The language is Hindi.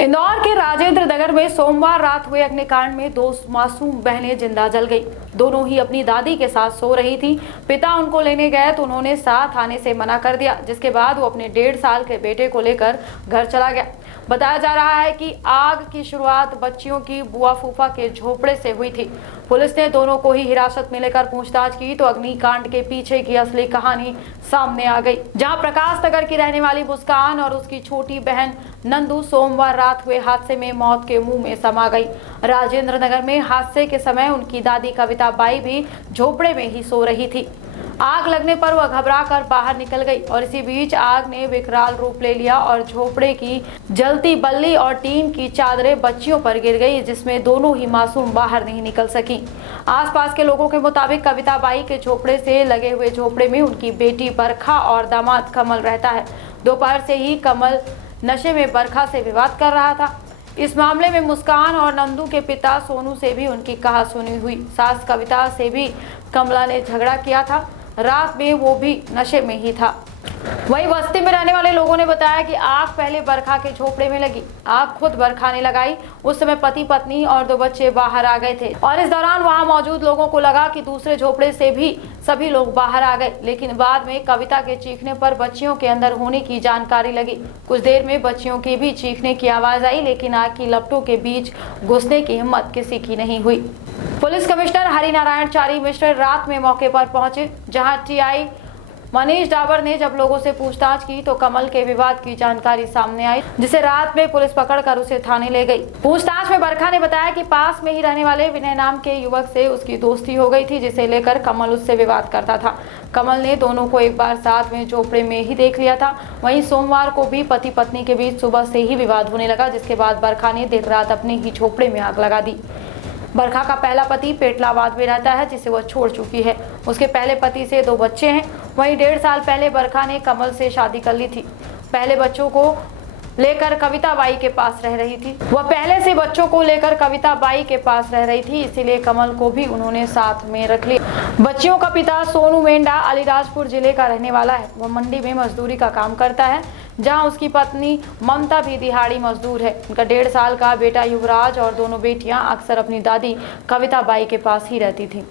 इंदौर के राजेंद्र नगर में सोमवार रात हुए अग्निकांड में दो मासूम बहनें जिंदा जल गई। दोनों ही अपनी दादी के साथ सो रही थी। पिता उनको लेने गए तो उन्होंने साथ आने से मना कर दिया, जिसके बाद वो अपने 1.5 साल के बेटे को लेकर घर चला गया। बताया जा रहा है कि आग की शुरुआत बच्चियों की बुआ फूफा के झोपड़े से हुई थी। पुलिस ने दोनों को ही हिरासत में लेकर पूछताछ की तो अग्निकांड के पीछे की असली कहानी सामने आ गई, जहां प्रकाश नगर की रहने वाली मुस्कान और उसकी छोटी बहन नंदू सोमवार रात हुए हादसे में मौत के मुंह में समा गई। राजेंद्र नगर में हादसे के समय उनकी दादी कविता बाई भी झोपड़े में ही सो रही थी। आग लगने पर वह घबराकर बाहर निकल गई और इसी बीच आग ने विकराल रूप ले लिया और झोपड़े की जलती बल्ली और टीन की चादरें बच्चियों पर गिर गई, जिसमें दोनों ही मासूम बाहर नहीं निकल सकी। आसपास के लोगों के मुताबिक कविता बाई के झोपड़े से लगे हुए झोपड़े में उनकी बेटी बरखा और दामाद कमल रहता है। दोपहर से ही कमल नशे में बरखा से विवाद कर रहा था। इस मामले में मुस्कान और नंदू के पिता सोनू से भी उनकी कहासुनी हुई। सास कविता से भी कमला ने झगड़ा किया था। रात में वो भी नशे में ही था। वहीं बस्ती में रहने वाले लोगों ने बताया कि आग पहले बरखा के झोपड़े में लगी। आग खुद बरखा ने लगाई। उस समय पति पत्नी और 2 बच्चे बाहर आ गए थे और इस दौरान वहां मौजूद लोगों को लगा कि दूसरे झोपड़े से भी सभी लोग बाहर आ गए, लेकिन बाद में कविता के चीखने पर बच्चियों के अंदर होने की जानकारी लगी। कुछ देर में बच्चियों की भी चीखने की आवाज आई, लेकिन आग की लपटों के बीच घुसने की हिम्मत किसी की नहीं हुई। पुलिस कमिश्नर हरिनारायण चारी मिश्र रात में मौके पर पहुंचे, जहां टीआई मनीष डाबर ने जब लोगों से पूछताछ की तो कमल के विवाद की जानकारी सामने आई, जिसे रात में पुलिस पकड़कर उसे थाने ले गई। पूछताछ में बरखा ने बताया कि पास में ही रहने वाले विनय नाम के युवक से उसकी दोस्ती हो गई थी, जिसे लेकर कमल उससे विवाद करता था। कमल ने दोनों को एक बार साथ में झोपड़े में ही देख लिया था। वहीं सोमवार को भी पति पत्नी के बीच सुबह से ही विवाद होने लगा, जिसके बाद बरखा ने देर रात अपने ही झोपड़े में आग लगा दी। बरखा का पहला पति पेटलाबाद में रहता है, जिसे वह छोड़ चुकी है। उसके पहले पति से 2 बच्चे हैं। वहीं 1.5 साल पहले बरखा ने कमल से शादी कर ली थी। पहले बच्चों को लेकर कविता बाई के पास रह रही थी। वह पहले से बच्चों को लेकर कविता बाई के पास रह रही थी, इसीलिए कमल को भी उन्होंने साथ में रख लिया। बच्चियों का पिता सोनू मेंढा अलीराजपुर जिले का रहने वाला है। वह मंडी में मजदूरी का काम करता है, जहां उसकी पत्नी ममता भी दिहाड़ी मजदूर है। उनका 1.5 साल का बेटा युवराज और दोनों बेटियां अक्सर अपनी दादी कविता बाई के पास ही रहती थी।